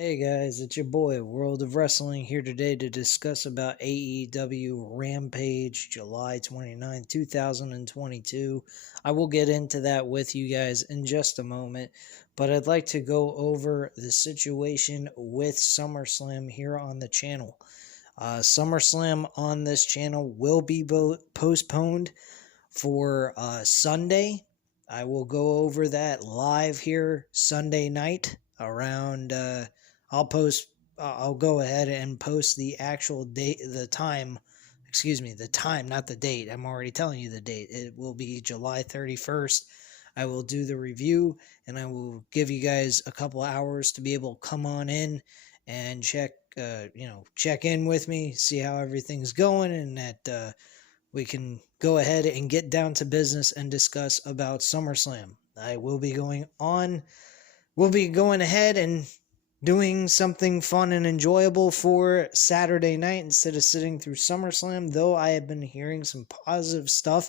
Hey guys, it's your boy World of Wrestling here today to discuss about AEW Rampage July 29, 2022. I will get into that with you guys in just a moment, but I'd like to go over the situation with Summerslam here on the channel. SummerSlam on this channel will be postponed for Sunday. I will go over that live here Sunday night around I'll go ahead and post the actual date, the time, not the date. I'm already telling you the date. It will be July 31st. I will do the review and I will give you guys a couple hours to be able to come on in and check in with me, see how everything's going, and that we can go ahead and get down to business and discuss about SummerSlam. I will be going ahead and doing something fun and enjoyable for Saturday night instead of sitting through SummerSlam, though I have been hearing some positive stuff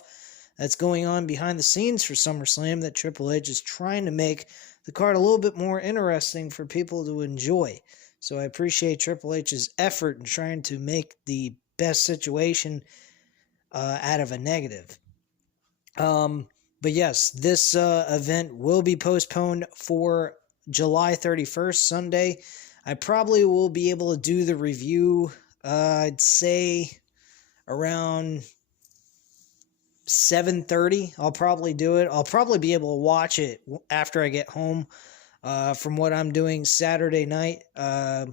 that's going on behind the scenes for SummerSlam that Triple H is trying to make the card a little bit more interesting for people to enjoy. So I appreciate Triple H's effort in trying to make the best situation out of a negative. But yes, this event will be postponed for July 31st, Sunday. I probably will be able to do the review, I'd say around 7:30. I'll probably do it. I'll probably be able to watch it after I get home from what I'm doing Saturday night. Yeah,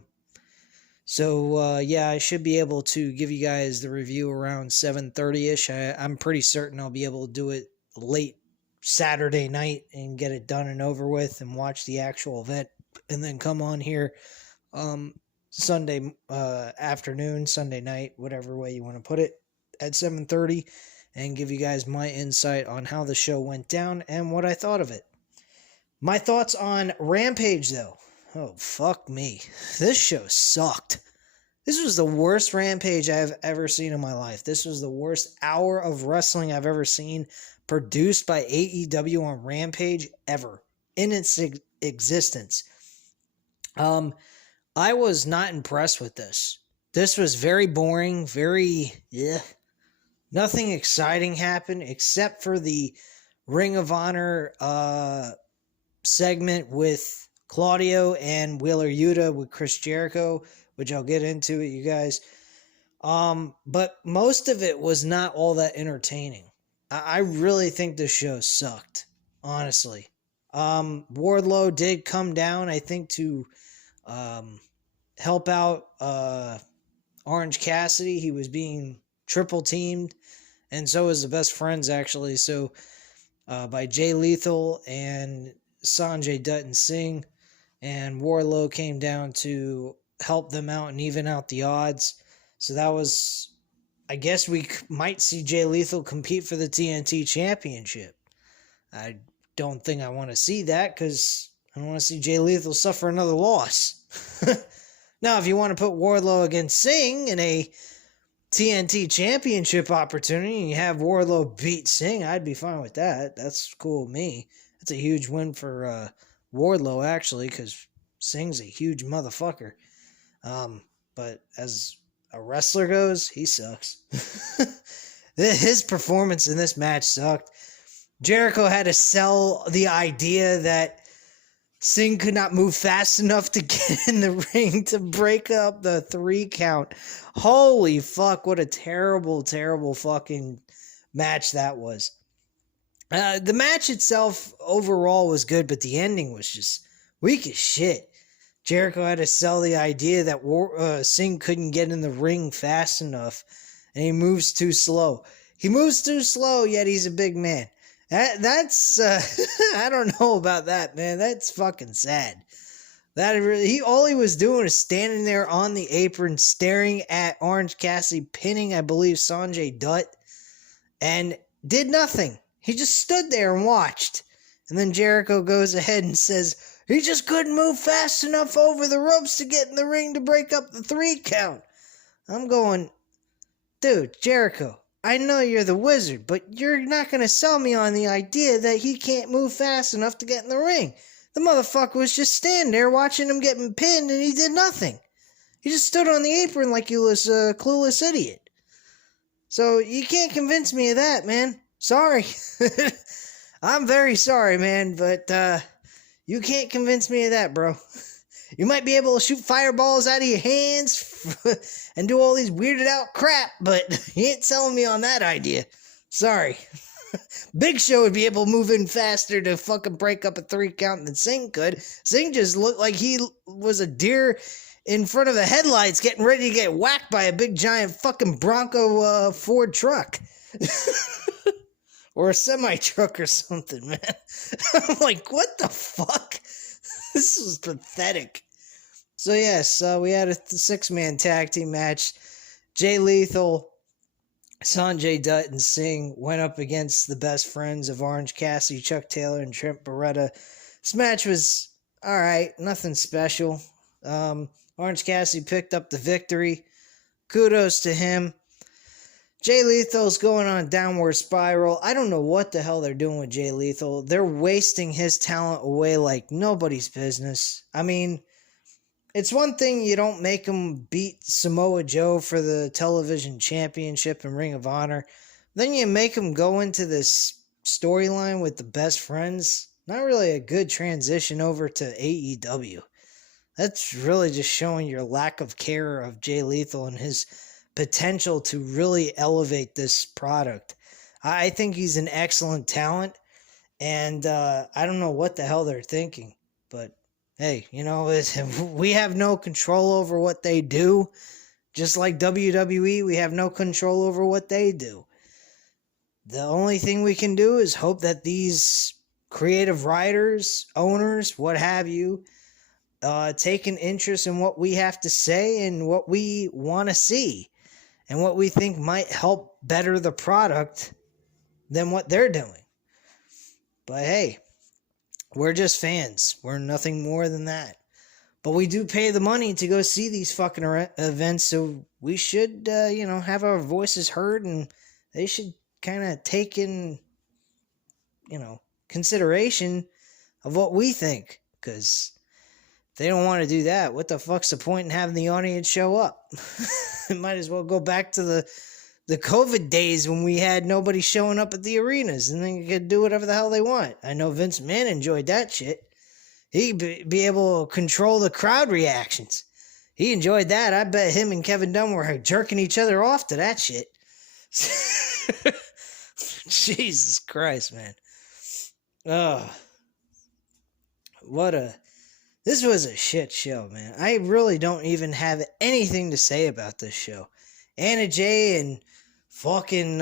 I should be able to give you guys the review around 7:30-ish. I'm pretty certain I'll be able to do it late Saturday night and get it done and over with and watch the actual event and then come on here Sunday afternoon, Sunday night, whatever way you want to put it, at 7:30 and give you guys my insight on how the show went down and what I thought of it. My thoughts on Rampage, though. Oh, fuck me. This show sucked. This was the worst Rampage I've ever seen in my life. This was the worst hour of wrestling I've ever seen produced by AEW on Rampage ever in its existence. I was not impressed with this. This was very boring, nothing exciting happened except for the Ring of Honor segment with Claudio and Wheeler Yuta with Chris Jericho, which I'll get into with you guys. But most of it was not all that entertaining. I really think this show sucked, honestly. Wardlow did come down, I think, to help out Orange Cassidy. He was being triple teamed, and so was the Best Friends, actually. So by Jay Lethal and Sanjay Dutt and Singh, and Wardlow came down to help them out and even out the odds. So that was, I guess we might see Jay Lethal compete for the TNT Championship. I don't think I want to see that because I don't want to see Jay Lethal suffer another loss. Now, if you want to put Wardlow against Singh in a TNT Championship opportunity and you have Wardlow beat Singh, I'd be fine with that. That's cool with me. That's a huge win for Wardlow, actually, because Singh's a huge motherfucker. But as a wrestler goes, he sucks. His performance in this match sucked. Jericho had to sell the idea that Singh could not move fast enough to get in the ring to break up the 3 count. Holy fuck, what a terrible, terrible fucking match that was. The match itself overall was good, but the ending was just weak as shit. Jericho had to sell the idea that Singh couldn't get in the ring fast enough, and he moves too slow. He moves too slow, yet he's a big man. That's I don't know about that, man. That's fucking sad. All he was doing is standing there on the apron, staring at Orange Cassidy pinning, I believe, Sanjay Dutt, and did nothing. He just stood there and watched. And then Jericho goes ahead and says, he just couldn't move fast enough over the ropes to get in the ring to break up the 3 count. I'm going, dude, Jericho, I know you're the wizard, but you're not going to sell me on the idea that he can't move fast enough to get in the ring. The motherfucker was just standing there watching him getting pinned, and he did nothing. He just stood on the apron like he was a clueless idiot. So you can't convince me of that, man. Sorry. I'm very sorry, man, but you can't convince me of that, bro. You might be able to shoot fireballs out of your hands and do all these weirded out crap, but you ain't selling me on that idea. Sorry. Big Show would be able to move in faster to fucking break up a 3 count than Singh could. Singh just looked like he was a deer in front of the headlights getting ready to get whacked by a big giant fucking Bronco Ford truck. Or a semi-truck or something, man. I'm like, what the fuck? This was pathetic. So yes, we had a 6-man tag team match. Jay Lethal, Sanjay Dutt, and Singh went up against the best friends of Orange Cassidy, Chuck Taylor, and Trent Beretta. This match was alright, nothing special. Orange Cassidy picked up the victory. Kudos to him. Jay Lethal's going on a downward spiral. I don't know what the hell they're doing with Jay Lethal. They're wasting his talent away like nobody's business. I mean, it's one thing you don't make him beat Samoa Joe for the television championship in Ring of Honor. Then you make him go into this storyline with the best friends. Not really a good transition over to AEW. That's really just showing your lack of care of Jay Lethal and his potential to really elevate this product. I think he's an excellent talent, and I don't know what the hell they're thinking, but hey, you know, we have no control over what they do. Just like WWE, we have no control over what they do. The only thing we can do is hope that these creative writers, owners, what have you, take an interest in what we have to say and what we want to see and what we think might help better the product than what they're doing. But hey, we're just fans. We're nothing more than that. But we do pay the money to go see these fucking events, so we should, have our voices heard, and they should kind of take in, consideration of what we think. Because if they don't want to do that, what the fuck's the point in having the audience show up? It might as well go back to the COVID days when we had nobody showing up at the arenas and they could do whatever the hell they want. I know Vince McMahon enjoyed that shit. He'd be able to control the crowd reactions. He enjoyed that. I bet him and Kevin Dunn were jerking each other off to that shit. Jesus Christ, man. This was a shit show, man. I really don't even have anything to say about this show. Anna Jay and fucking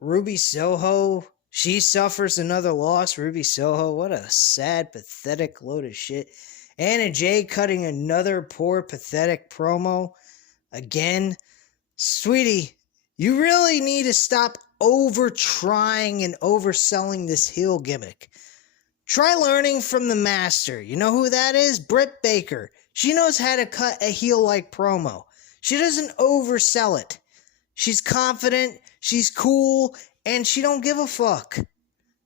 Ruby Soho, she suffers another loss. Ruby Soho, what a sad, pathetic load of shit. Anna Jay cutting another poor, pathetic promo. Again, sweetie, you really need to stop over-trying and overselling this heel gimmick. Try learning from the master. You know who that is? Britt Baker. She knows how to cut a heel-like promo. She doesn't oversell it. She's confident, she's cool, and she don't give a fuck.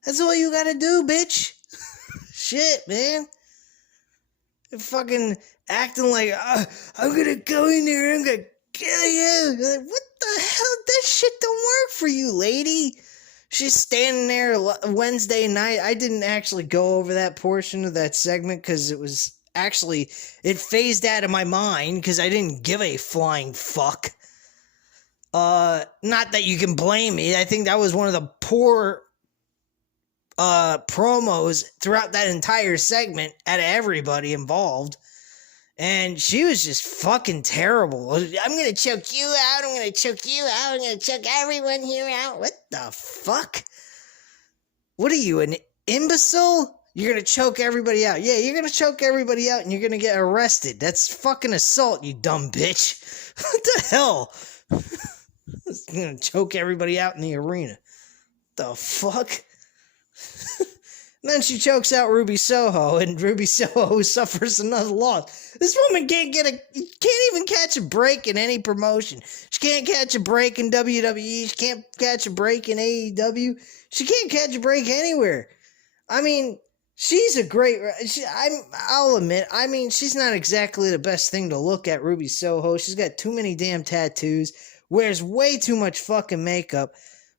That's all you gotta do, bitch. Shit, man. You're fucking acting like, I'm gonna go in there and I'm gonna kill you. Like, what the hell? That shit don't work for you, lady. She's standing there Wednesday night. I didn't actually go over that portion of that segment because it phased out of my mind because I didn't give a flying fuck. Not that you can blame me. I think that was one of the poor promos throughout that entire segment out of everybody involved. And she was just fucking terrible. I'm gonna choke you out, I'm gonna choke you out, I'm gonna choke everyone here out. What the fuck? What are you, an imbecile? You're gonna choke everybody out. Yeah, you're gonna choke everybody out and you're gonna get arrested. That's fucking assault, you dumb bitch. What the hell? I'm gonna choke everybody out in the arena. The fuck? And then she chokes out Ruby Soho, and Ruby Soho suffers another loss. This woman can't even catch a break in any promotion. She can't catch a break in WWE. She can't catch a break in AEW. She can't catch a break anywhere. I mean, She's a great. I'll admit. I mean, she's not exactly the best thing to look at. Ruby Soho. She's got too many damn tattoos. Wears way too much fucking makeup.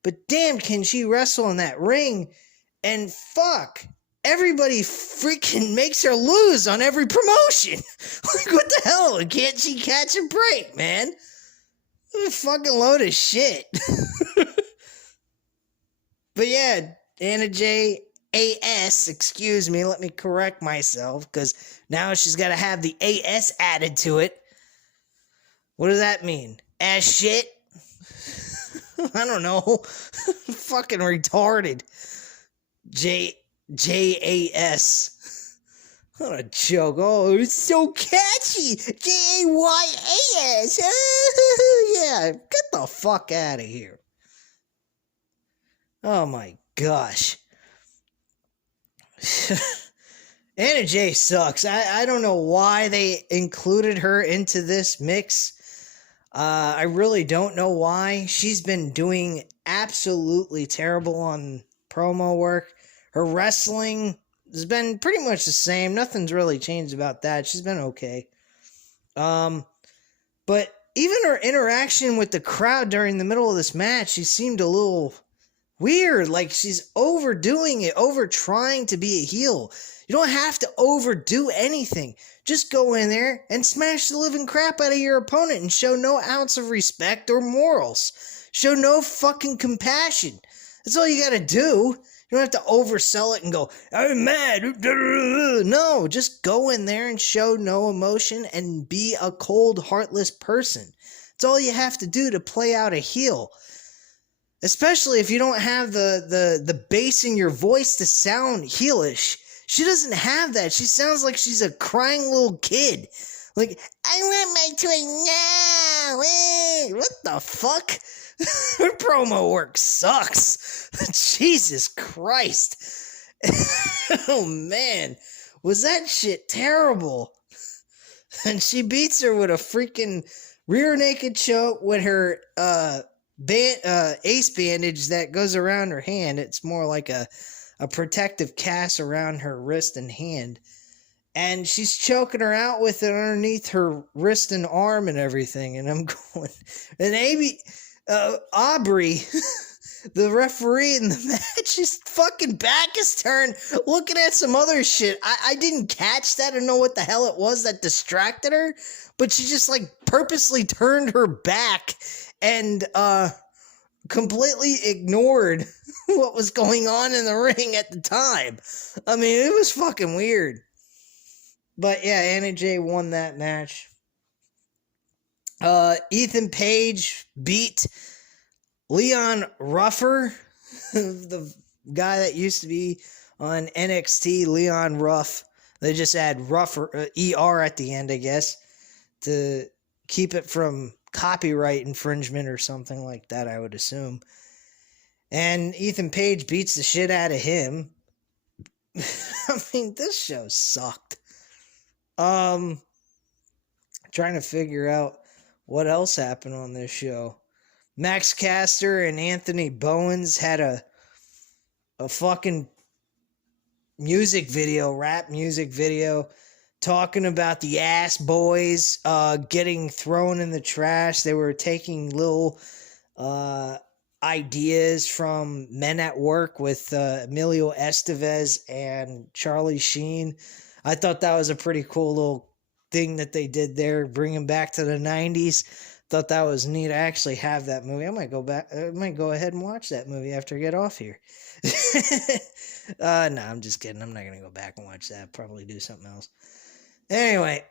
But damn, can she wrestle in that ring? And fuck, everybody freaking makes her lose on every promotion. Like, what the hell? Can't she catch a break, man? What a fucking load of shit. But yeah, Anna J. AS, excuse me, let me correct myself, because now she's got to have the AS added to it. What does that mean? Ass shit? I don't know. Fucking retarded. JAS. What a joke. Oh, it's so catchy. JAYAS. Yeah, get the fuck out of here. Oh my gosh. Anna J sucks. I don't know why they included her into this mix. I really don't know why. She's been doing absolutely terrible on promo work. Her wrestling has been pretty much the same. Nothing's really changed about that. She's been okay. But even her interaction with the crowd during the middle of this match, she seemed a little weird. Like she's overdoing it, over trying to be a heel. You don't have to overdo anything. Just go in there and smash the living crap out of your opponent and show no ounce of respect or morals. Show no fucking compassion. That's all you gotta do. You don't have to oversell it and go, I'm mad. No, just go in there and show no emotion and be a cold, heartless person. That's all you have to do to play out a heel. Especially if you don't have the bass in your voice to sound heelish. She doesn't have that. She sounds like she's a crying little kid. Like, I want my toy now. What the fuck? Her promo work sucks. Jesus Christ. Oh man. Was that shit terrible? And she beats her with a freaking rear naked choke with her ace bandage that goes around her hand. It's more like a protective cast around her wrist and hand. And she's choking her out with it underneath her wrist and arm and everything. And I'm going... And Aubrey, the referee in the match, his fucking back is turned looking at some other shit. I didn't catch that or know what the hell it was that distracted her. But she just like purposely turned her back and completely ignored what was going on in the ring at the time. I mean, it was fucking weird. But yeah, Anna J won that match. Ethan Page beat Leon Ruffer, the guy that used to be on NXT, Leon Ruff. They just add Ruffer, ER at the end, I guess, to keep it from copyright infringement or something like that, I would assume. And Ethan Page beats the shit out of him. I mean, this show sucked. Trying to figure out what else happened on this show. Max Caster and Anthony Bowens had a fucking music video, rap music video, talking about the ass boys getting thrown in the trash. They were taking little ideas from Men at Work with Emilio Estevez and Charlie Sheen. I thought that was a pretty cool little thing that they did there, bringing back to the 90s. Thought that was neat. I actually have that movie. I might go ahead and watch that movie after I get off here. No, I'm just kidding. I'm not going to go back and watch that. Probably do something else. Anyway,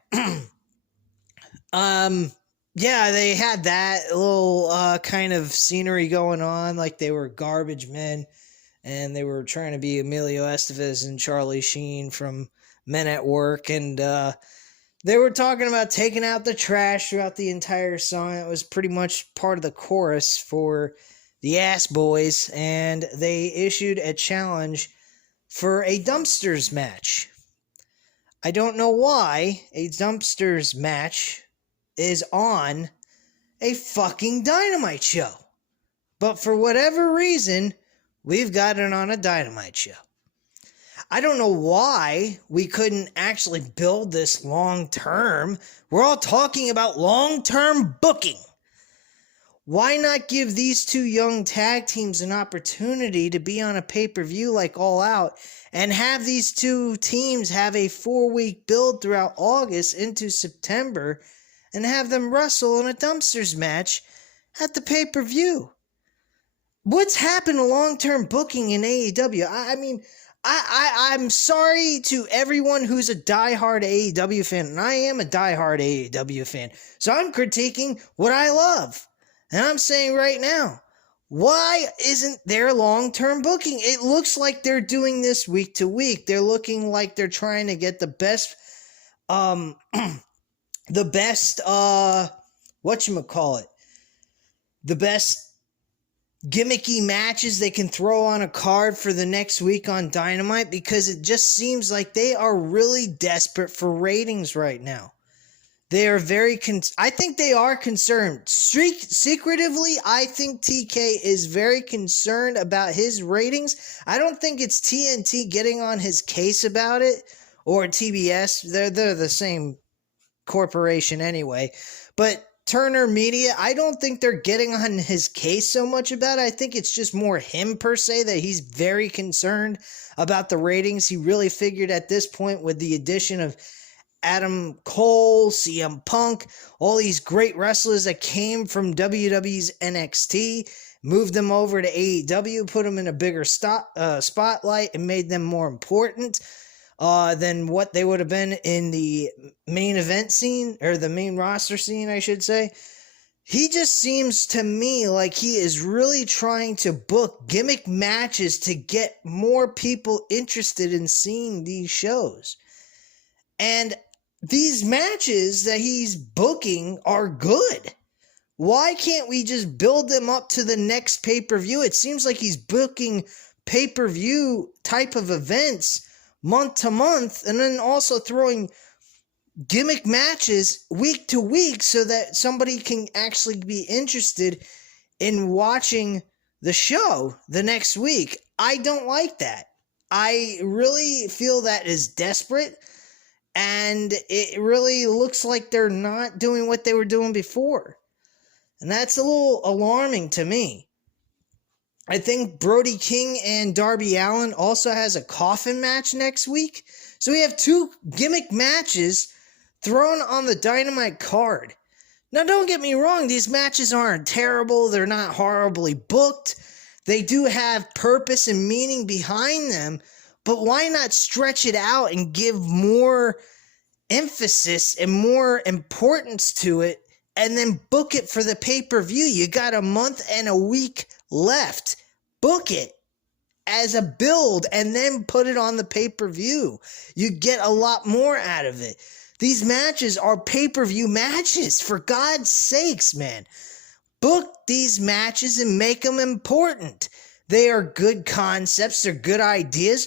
yeah, they had that little kind of scenery going on, like they were garbage men, and they were trying to be Emilio Estevez and Charlie Sheen from Men at Work, and they were talking about taking out the trash throughout the entire song. It was pretty much part of the chorus for the Ass Boys, and they issued a challenge for a dumpsters match. I don't know why a dumpsters match is on a fucking Dynamite show. But for whatever reason, we've got it on a Dynamite show. I don't know why we couldn't actually build this long term. We're all talking about long-term booking. Why not give these two young tag teams an opportunity to be on a pay-per-view like All Out and have these two teams have a 4-week build throughout August into September and have them wrestle in a dumpsters match at the pay-per-view? What's happened to long-term booking in AEW? I'm sorry to everyone who's a diehard AEW fan, and I am a diehard AEW fan, so I'm critiquing what I love. And I'm saying right now, why isn't there long-term booking? It looks like they're doing this week to week. They're looking like they're trying to get the best, the best gimmicky matches they can throw on a card for the next week on Dynamite, because it just seems like they are really desperate for ratings right now. They are I think they are concerned. Secretively, I think TK is very concerned about his ratings. I don't think it's TNT getting on his case about it, or TBS. They're the same corporation anyway. But Turner Media, I don't think they're getting on his case so much about it. I think it's just more him per se, that he's very concerned about the ratings. He really figured at this point, with the addition of Adam Cole, CM Punk, all these great wrestlers that came from WWE's NXT, moved them over to AEW, put them in a bigger spotlight, and made them more important than what they would have been in the main event scene, or the main roster scene, I should say. He just seems to me like he is really trying to book gimmick matches to get more people interested in seeing these shows. And these matches that he's booking are good. Why can't we just build them up to the next pay-per-view? It seems like he's booking pay-per-view type of events month to month, and then also throwing gimmick matches week to week so that somebody can actually be interested in watching the show the next week. I don't like that. I really feel that is desperate. And it really looks like they're not doing what they were doing before. And that's a little alarming to me. I think Brody King and Darby Allin also has a coffin match next week. So we have two gimmick matches thrown on the Dynamite card. Now, don't get me wrong. These matches aren't terrible. They're not horribly booked. They do have purpose and meaning behind them. But why not stretch it out and give more emphasis and more importance to it, and then book it for the pay-per-view? You got a month and a week left. Book it as a build and then put it on the pay-per-view. You get a lot more out of it. These matches are pay-per-view matches, for God's sakes, man. Book these matches and make them important. They are good concepts, they're good ideas,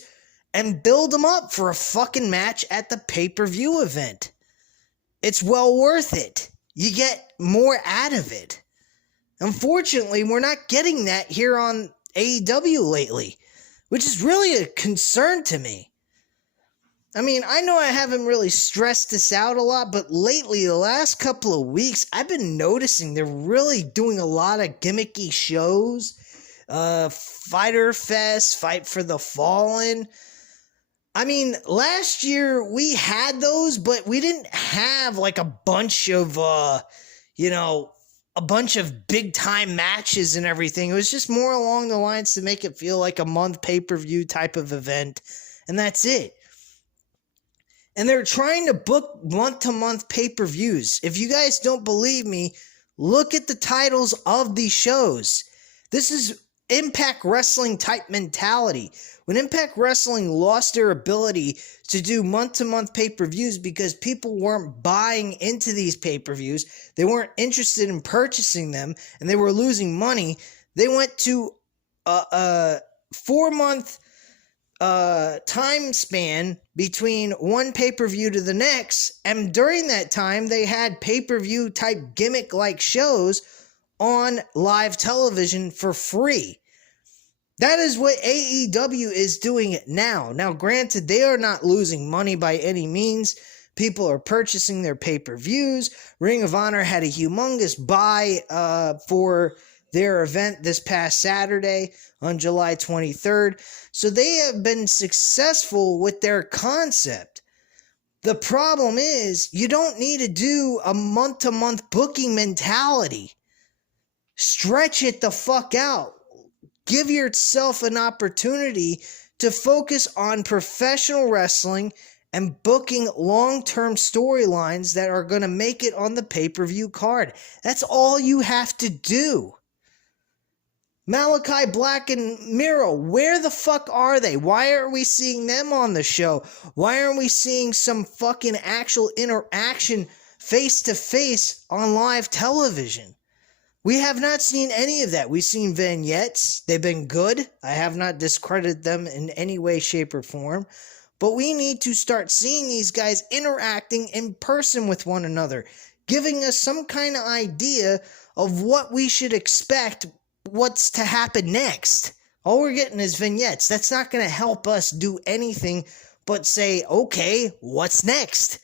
and build them up for a fucking match at the pay-per-view event. It's well worth it. You get more out of it. Unfortunately, we're not getting that here on AEW lately, which is really a concern to me. I mean, I know I haven't really stressed this out a lot, but lately, the last couple of weeks, I've been noticing they're really doing a lot of gimmicky shows. Fighter Fest, Fight for the Fallen. I mean, last year we had those, but we didn't have like a bunch of, a bunch of big time matches and everything. It was just more along the lines to make it feel like a month pay-per-view type of event. And that's it. And they're trying to book month to month pay-per-views. If you guys don't believe me, look at the titles of these shows. This is Impact Wrestling type mentality. When Impact Wrestling lost their ability to do month-to-month pay-per-views because people weren't buying into these pay-per-views, they weren't interested in purchasing them, and they were losing money, they went to a 4-month time span between one pay-per-view to the next, and during that time, they had pay-per-view type gimmick-like shows on live television for free. That is what AEW is doing now. Now, granted, they are not losing money by any means. People are purchasing their pay-per-views. Ring of Honor had a humongous buy for their event this past Saturday on July 23rd. So they have been successful with their concept. The problem is you don't need to do a month-to-month booking mentality. Stretch it the fuck out. Give yourself an opportunity to focus on professional wrestling and booking long-term storylines that are going to make it on the pay-per-view card. That's all you have to do. Malachi Black and Miro, where the fuck are they? Why aren't we seeing them on the show? Why aren't we seeing some fucking actual interaction face-to-face on live television? We have not seen any of that. We've seen vignettes. They've been good. I have not discredited them in any way, shape, or form. But we need to start seeing these guys interacting in person with one another, giving us some kind of idea of what we should expect, what's to happen next. All we're getting is vignettes. That's not going to help us do anything but say, okay, what's next?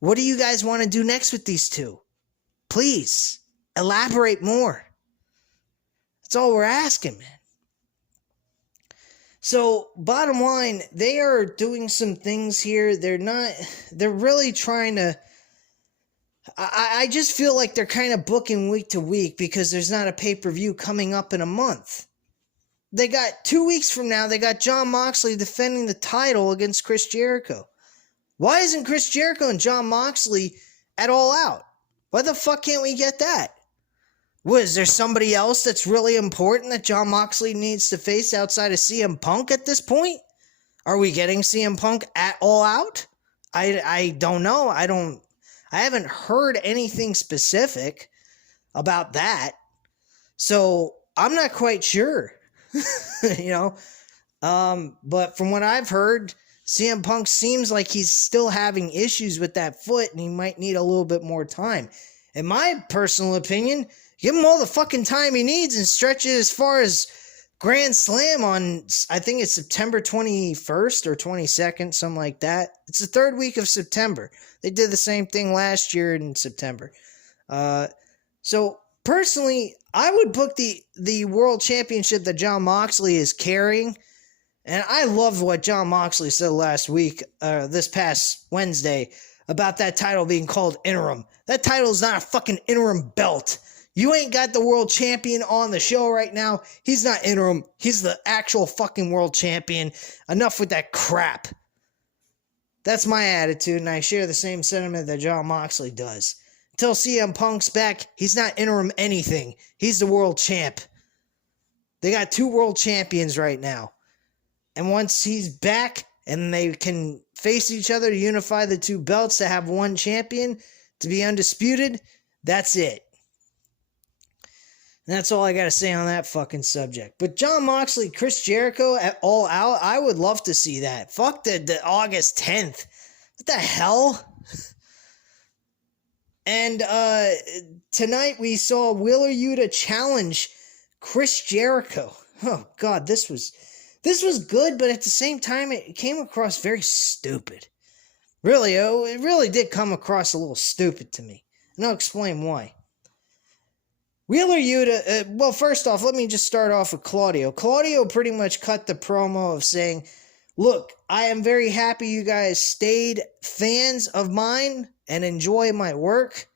What do you guys want to do next with these two? Please, elaborate more. That's all we're asking, man. So, bottom line, they are doing some things here. They're really trying to, I just feel like they're kind of booking week to week because there's not a pay-per-view coming up in a month. They got 2 weeks from now, they got Jon Moxley defending the title against Chris Jericho. Why isn't Chris Jericho and Jon Moxley at All Out? Why the fuck can't we get that? Is there somebody else that's really important that Jon Moxley needs to face outside of CM Punk at this point? Are we getting CM Punk at All Out? I don't know. I haven't heard anything specific about that. So I'm not quite sure. But from what I've heard, CM Punk seems like he's still having issues with that foot and he might need a little bit more time. In my personal opinion, give him all the fucking time he needs and stretch it as far as Grand Slam on, I think it's September 21st or 22nd, something like that. It's the third week of September. They did the same thing last year in September. So, personally, I would book the World Championship that Jon Moxley is carrying. And I loved what Jon Moxley said last week, this past Wednesday, about that title being called interim. That title is not a fucking interim belt. You ain't got the world champion on the show right now. He's not interim. He's the actual fucking world champion. Enough with that crap. That's my attitude, and I share the same sentiment that Jon Moxley does. Until CM Punk's back, he's not interim anything. He's the world champ. They got two world champions right now. And once he's back and they can face each other to unify the two belts to have one champion to be undisputed, that's it. And that's all I got to say on that fucking subject. But Jon Moxley, Chris Jericho at All Out, I would love to see that. Fuck the August 10th. What the hell? And tonight we saw Wheeler Yuta challenge Chris Jericho. Oh God, this was good, but at the same time it came across very stupid. Really, it really did come across a little stupid to me. And I'll explain why. Wheeler Yuta, well, first off, let me just start off with Claudio. Claudio pretty much cut the promo of saying, look, I am very happy you guys stayed fans of mine and enjoy my work.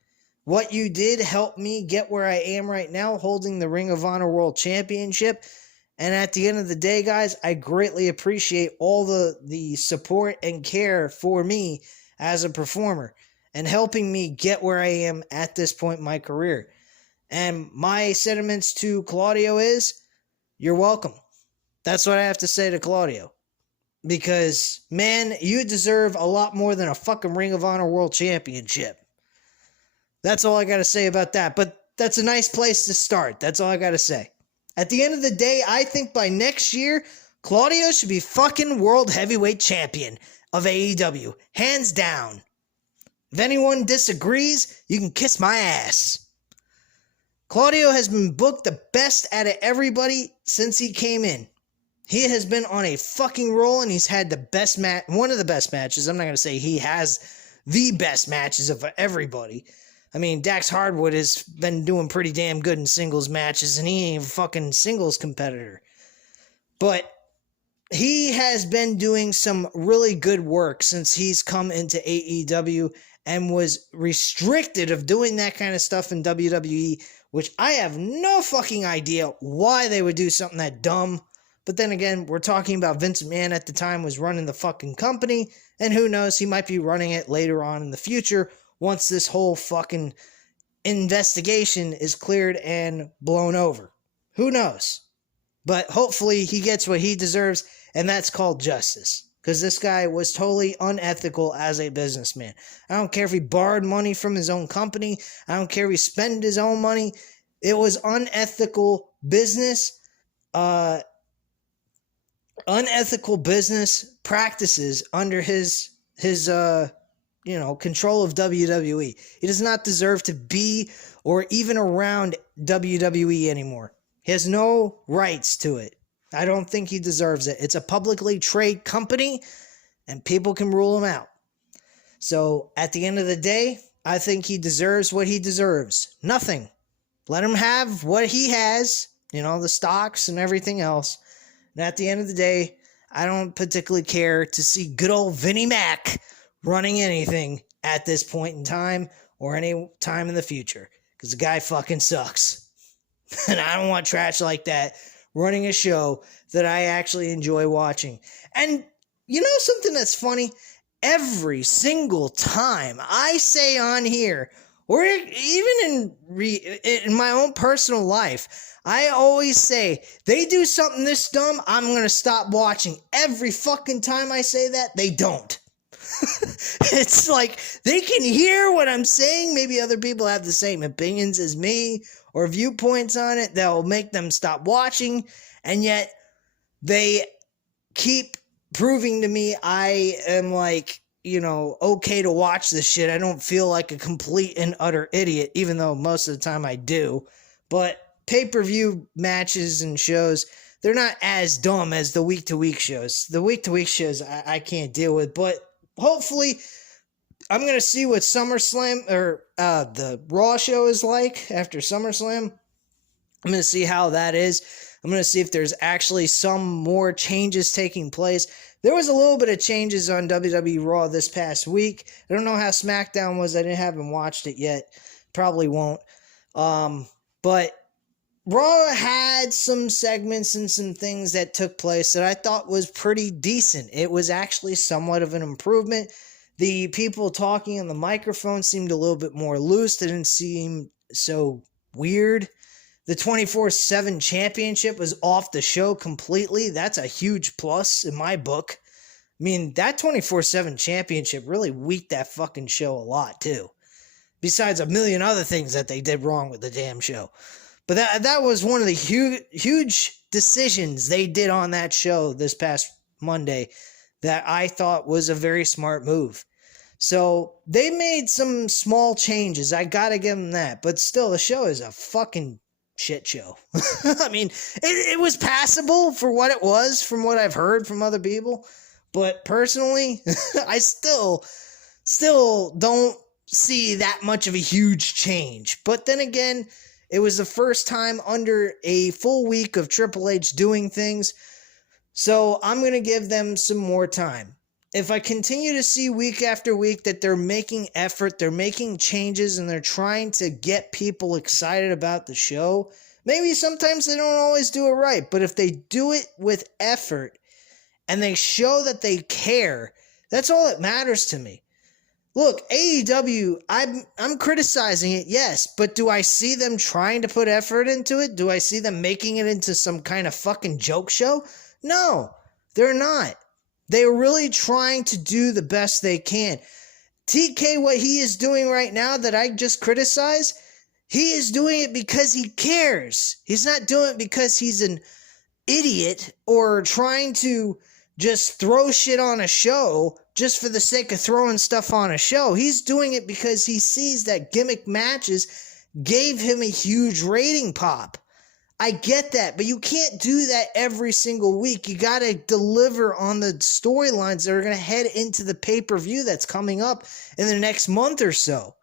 What you did helped me get where I am right now, holding the Ring of Honor World Championship. And at the end of the day, guys, I greatly appreciate all the support and care for me as a performer and helping me get where I am at this point in my career. And my sentiments to Claudio is, you're welcome. That's what I have to say to Claudio. Because, man, you deserve a lot more than a fucking Ring of Honor World Championship. That's all I got to say about that. But that's a nice place to start. That's all I got to say. At the end of the day, I think by next year, Claudio should be fucking World Heavyweight Champion of AEW. Hands down. If anyone disagrees, you can kiss my ass. Claudio has been booked the best out of everybody since he came in. He has been on a fucking roll, and he's had the best match, one of the best matches. I'm not going to say he has the best matches of everybody. I mean, Dax Hardwood has been doing pretty damn good in singles matches, and he ain't a fucking singles competitor. But he has been doing some really good work since he's come into AEW and was restricted of doing that kind of stuff in WWE, which I have no fucking idea why they would do something that dumb. But then again, we're talking about Vince McMahon at the time was running the fucking company, and who knows, he might be running it later on in the future once this whole fucking investigation is cleared and blown over. Who knows? But hopefully he gets what he deserves, and that's called justice. Because this guy was totally unethical as a businessman. I don't care if he borrowed money from his own company. I don't care if he spent his own money. It was unethical business. Unethical business practices under his control of WWE. He does not deserve to be or even around WWE anymore. He has no rights to it. I don't think he deserves it. It's a publicly traded company, and people can rule him out. So, at the end of the day, I think he deserves what he deserves. Nothing. Let him have what he has, the stocks and everything else. And at the end of the day, I don't particularly care to see good old Vinnie Mac running anything at this point in time or any time in the future. Because the guy fucking sucks. And I don't want trash like that running a show that I actually enjoy watching. And you know something that's funny? Every single time I say on here, or even in my own personal life, I always say, they do something this dumb, I'm going to stop watching. Every fucking time I say that, they don't. It's like, they can hear what I'm saying. Maybe other people have the same opinions as me or viewpoints on it that will make them stop watching. And yet, they keep proving to me I am okay to watch this shit. I don't feel like a complete and utter idiot, even though most of the time I do. But pay-per-view matches and shows, they're not as dumb as the week-to-week shows. The week-to-week shows I can't deal with, but hopefully I'm going to see what SummerSlam or the Raw show is like after SummerSlam. I'm going to see how that is. I'm going to see if there's actually some more changes taking place. There was a little bit of changes on WWE Raw this past week. I don't know how SmackDown was. I haven't watched it yet. Probably won't. But Raw had some segments and some things that took place that I thought was pretty decent. It was actually somewhat of an improvement. The people talking on the microphone seemed a little bit more loose. They didn't seem so weird. The 24/7 championship was off the show completely. That's a huge plus in my book. I mean, that 24/7 championship really weaked that fucking show a lot, too. Besides a million other things that they did wrong with the damn show. But that was one of the huge decisions they did on that show this past Monday that I thought was a very smart move. So they made some small changes. I gotta give them that. But still, the show is a fucking shit show. I mean, it was passable for what it was from what I've heard from other people. But personally, I still don't see that much of a huge change. But then again, it was the first time under a full week of Triple H doing things. So I'm going to give them some more time. If I continue to see week after week that they're making effort, they're making changes, and they're trying to get people excited about the show, maybe sometimes they don't always do it right. But if they do it with effort and they show that they care, that's all that matters to me. Look, AEW, I'm criticizing it, yes, but do I see them trying to put effort into it? Do I see them making it into some kind of fucking joke show? No, they're not. They're really trying to do the best they can. TK, what he is doing right now that I just criticized, he is doing it because he cares. He's not doing it because he's an idiot or trying to just throw shit on a show just for the sake of throwing stuff on a show. He's doing it because he sees that gimmick matches gave him a huge rating pop. I get that, but you can't do that every single week. You got to deliver on the storylines that are going to head into the pay-per-view that's coming up in the next month or so.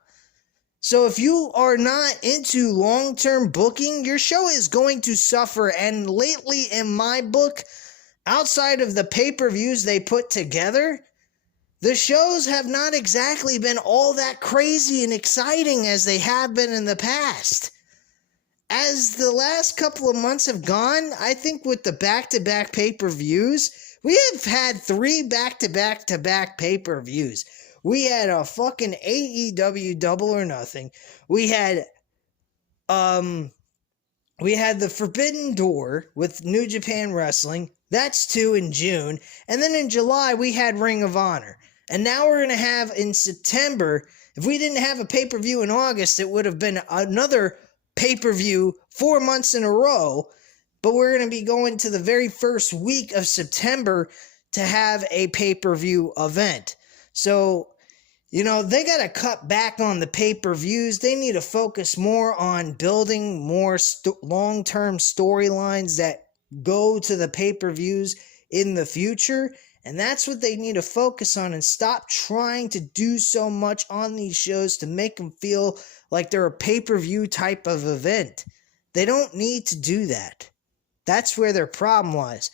So if you are not into long-term booking, your show is going to suffer. And lately, in my book, outside of the pay-per-views they put together, the shows have not exactly been all that crazy and exciting as they have been in the past. As the last couple of months have gone, I think with the back-to-back pay-per-views, we have had 3 back-to-back-to-back pay-per-views. We had a fucking AEW Double or Nothing. We had the Forbidden Door with New Japan Wrestling. That's 2 in June. And then in July, we had Ring of Honor. And now we're going to have in September, if we didn't have a pay-per-view in August, it would have been another pay-per-view 4 months in a row, but we're going to be going to the very first week of September to have a pay-per-view event. So, they got to cut back on the pay-per-views. They need to focus more on building more long-term storylines that go to the pay-per-views in the future, and that's what they need to focus on, and stop trying to do so much on these shows to make them feel like they're a pay-per-view type of event. They don't need to do that. That's where their problem lies.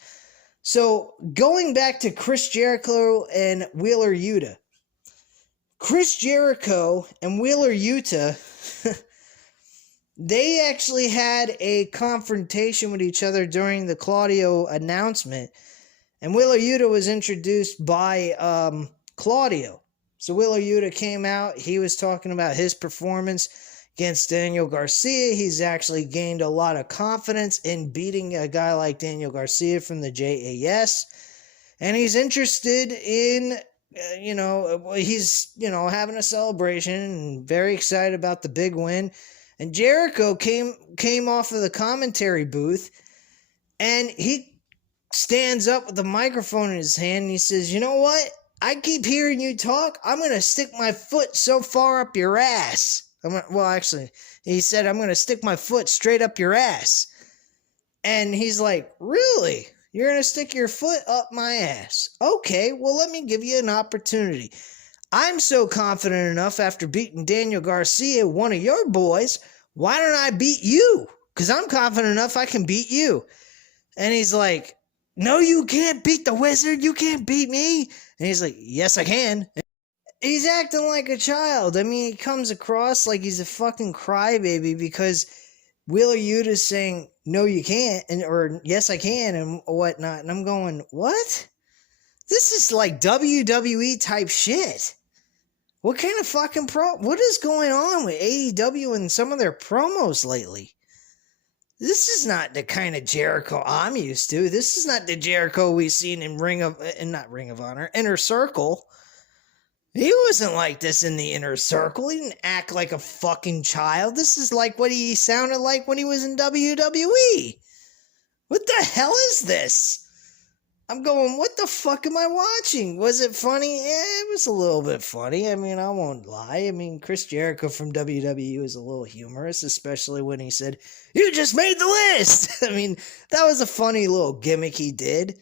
So, going back to Chris Jericho and Wheeler Yuta. Chris Jericho and Wheeler Yuta, they actually had a confrontation with each other during the Claudio announcement. And Wheeler Yuta was introduced by Claudio. So Wheeler Yuta came out. He was talking about his performance against Daniel Garcia. He's actually gained a lot of confidence in beating a guy like Daniel Garcia from the JAS. And he's interested in, he's, having a celebration and very excited about the big win. And Jericho came off of the commentary booth, and he stands up with the microphone in his hand, and he says, "You know what? I keep hearing you talk. I'm going to stick my foot so far up your ass." He said, "I'm going to stick my foot straight up your ass." And he's like, "Really? You're going to stick your foot up my ass? Okay, well, let me give you an opportunity. I'm so confident enough after beating Daniel Garcia, one of your boys, why don't I beat you? Because I'm confident enough I can beat you." And he's like, "No, you can't beat the Wizard. You can't beat me." And he's like, "Yes, I can." He's acting like a child. I mean, he comes across like he's a fucking crybaby because Wheeler Yuta's saying, "No, you can't," or "Yes, I can," and whatnot. And I'm going, what? This is like WWE type shit. What kind of fucking what is going on with AEW and some of their promos lately? This is not the kind of Jericho I'm used to. This is not the Jericho we've seen in Inner Circle. He wasn't like this in the Inner Circle. He didn't act like a fucking child. This is like what he sounded like when he was in WWE. What the hell is this? I'm going, what the fuck am I watching? Was it funny? It was a little bit funny. I mean, I won't lie. I mean, Chris Jericho from WWE was a little humorous, especially when he said, "You just made the list." I mean, that was a funny little gimmick he did,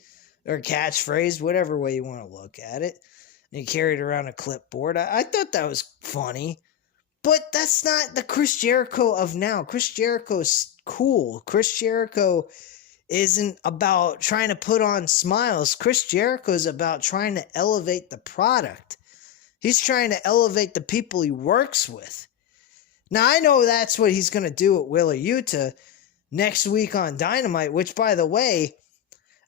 or catchphrase, whatever way you want to look at it. And he carried around a clipboard. I thought that was funny, but that's not the Chris Jericho of now. Chris Jericho's cool. Chris Jericho isn't about trying to put on smiles. Chris Jericho's about trying to elevate the product. He's trying to elevate the people he works with. Now, I know that's what he's going to do at Wheeler Yuta next week on Dynamite, which, by the way,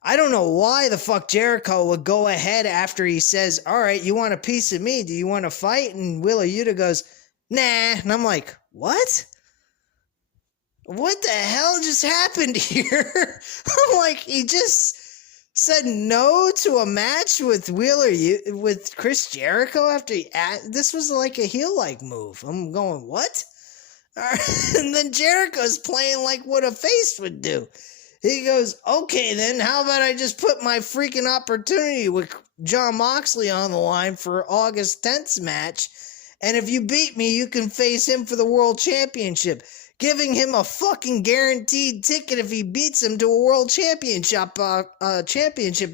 I don't know why the fuck Jericho would go ahead after he says, "All right, you want a piece of me? Do you want to fight?" And Wheeler Yuta goes, "Nah." And I'm like, what? What the hell just happened here? I'm like, he just said no to a match with with Chris Jericho after this was like a heel-like move. I'm going, what? And then Jericho's playing like what a face would do. He goes, "Okay then, how about I just put my freaking opportunity with Jon Moxley on the line for August 10th's match, And if you beat me, you can face him for the world championship, giving him a fucking guaranteed ticket if he beats him to a world championship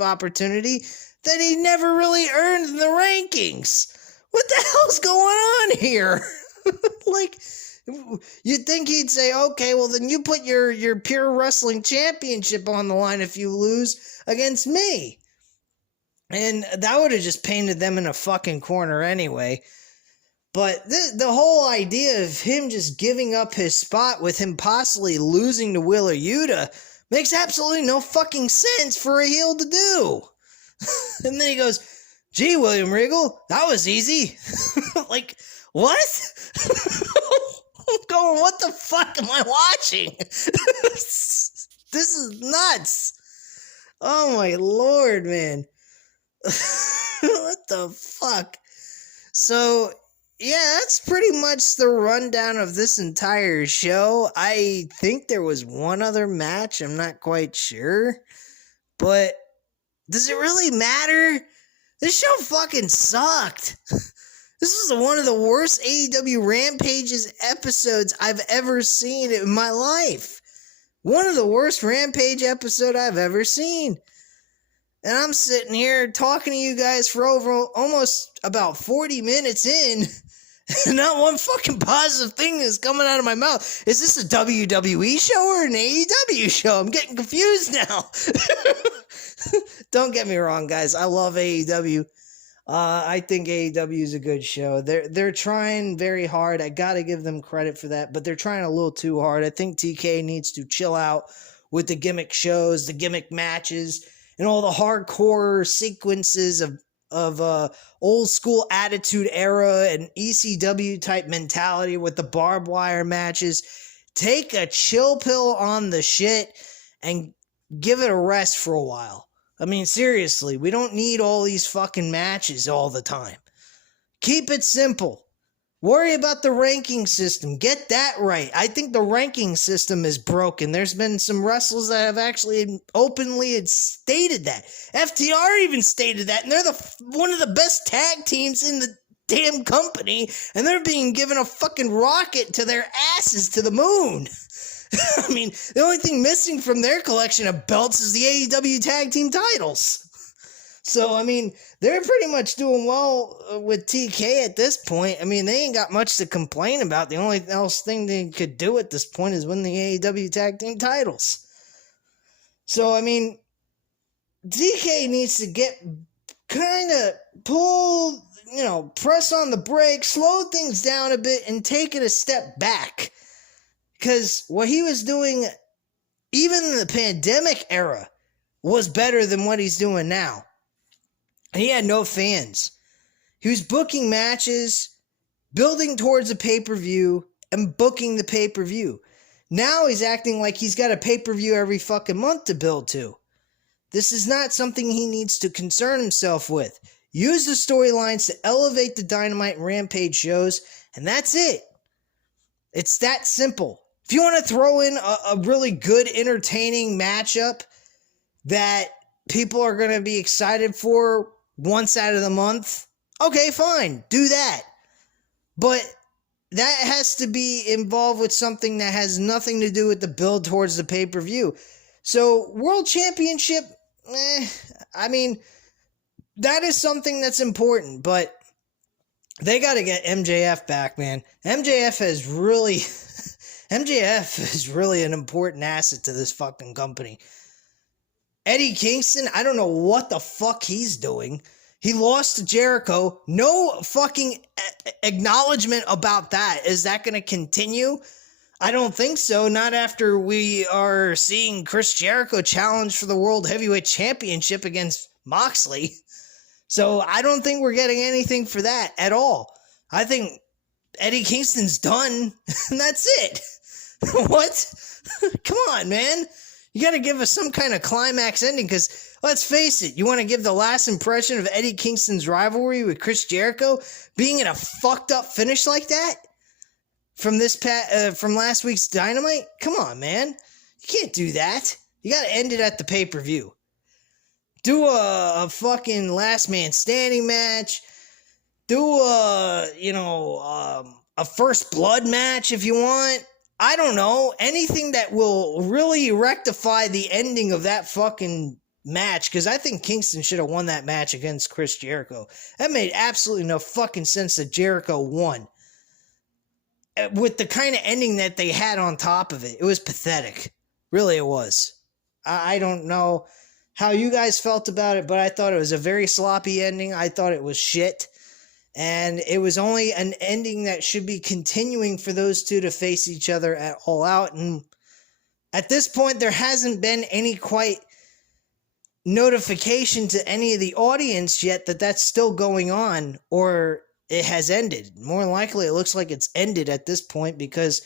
opportunity that he never really earned in the rankings. What the hell's going on here? Like, you'd think he'd say, okay, well then you put your Pure Wrestling Championship on the line if you lose against me. And that would have just painted them in a fucking corner anyway. But the whole idea of him just giving up his spot with him possibly losing to Wheeler Yuta makes absolutely no fucking sense for a heel to do. And then he goes, gee, William Regal, that was easy. Like, what? I'm going, what the fuck am I watching? This is nuts. Oh my lord, man. What the fuck? So, yeah, that's pretty much the rundown of this entire show. I think there was one other match, I'm not quite sure. But, does it really matter? This show fucking sucked. This was one of the worst AEW Rampage's episodes I've ever seen in my life. One of the worst Rampage episodes I've ever seen. And I'm sitting here talking to you guys for almost about 40 minutes in, and not one fucking positive thing is coming out of my mouth. Is this a WWE show or an AEW show? I'm getting confused now. Don't get me wrong, guys. I love AEW. I think AEW is a good show. They're trying very hard. I gotta give them credit for that, but they're trying a little too hard. I think TK needs to chill out with the gimmick shows, the gimmick matches, and all the hardcore sequences of old school Attitude Era and ECW type mentality with the barbed wire matches. Take a chill pill on the shit and give it a rest for a while. I mean, seriously, we don't need all these fucking matches all the time. Keep it simple. Worry about the ranking system. Get that right. I think the ranking system is broken. There's been some wrestlers that have actually openly stated that. FTR even stated that, and they're one of the best tag teams in the damn company, and they're being given a fucking rocket to their asses to the moon. I mean, the only thing missing from their collection of belts is the AEW tag team titles. So, I mean, they're pretty much doing well with TK at this point. I mean, they ain't got much to complain about. The only else thing they could do at this point is win the AEW tag team titles. So, I mean, TK needs to get kind of press on the brakes, slow things down a bit, and take it a step back. Because what he was doing, even in the pandemic era, was better than what he's doing now. He had no fans. He was booking matches, building towards a pay-per-view, and booking the pay-per-view. Now he's acting like he's got a pay-per-view every fucking month to build to. This is not something he needs to concern himself with. Use the storylines to elevate the Dynamite and Rampage shows, and that's it. It's that simple. If you want to throw in a really good, entertaining matchup that people are going to be excited for once out of the month, okay, fine, do that. But that has to be involved with something that has nothing to do with the build towards the pay-per-view. So, World Championship, I mean, that is something that's important, but they got to get MJF back, man. MJF is really an important asset to this fucking company. Eddie Kingston, I don't know what the fuck he's doing. He lost to Jericho. No fucking acknowledgement about that. Is that going to continue? I don't think so. Not after we are seeing Chris Jericho challenge for the World Heavyweight Championship against Moxley. So I don't think we're getting anything for that at all. I think Eddie Kingston's done, and that's it. What? Come on, man. You got to give us some kind of climax ending, because let's face it, you want to give the last impression of Eddie Kingston's rivalry with Chris Jericho being in a fucked up finish like that from last week's Dynamite? Come on, man. You can't do that. You got to end it at the pay-per-view. Do a fucking last man standing match. Do a first blood match if you want. I don't know, anything that will really rectify the ending of that fucking match, because I think Kingston should have won that match against Chris Jericho. That made absolutely no fucking sense that Jericho won. With the kind of ending that they had on top of it. It was pathetic. Really, it was. I don't know how you guys felt about it, but I thought it was a very sloppy ending. I thought it was shit. And it was only an ending that should be continuing for those two to face each other at All Out. And at this point, there hasn't been any quite notification to any of the audience yet that that's still going on, or it has ended. More than likely, it looks like it's ended at this point, because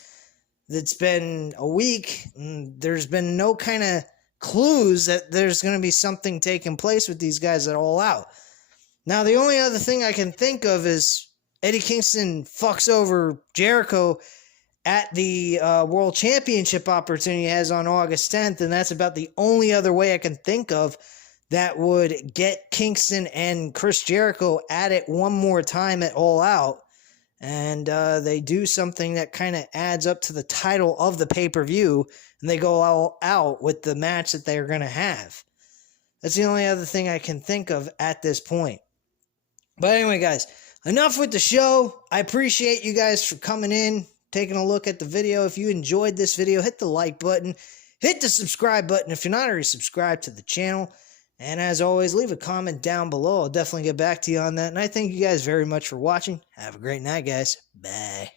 it's been a week and there's been no kind of clues that there's going to be something taking place with these guys at All Out. Now, the only other thing I can think of is Eddie Kingston fucks over Jericho at the World Championship opportunity he has on August 10th, and that's about the only other way I can think of that would get Kingston and Chris Jericho at it one more time at All Out, and they do something that kind of adds up to the title of the pay-per-view, and they go all out with the match that they're going to have. That's the only other thing I can think of at this point. But anyway, guys, enough with the show. I appreciate you guys for coming in, taking a look at the video. If you enjoyed this video, hit the like button. Hit the subscribe button if you're not already subscribed to the channel. And as always, leave a comment down below. I'll definitely get back to you on that. And I thank you guys very much for watching. Have a great night, guys. Bye.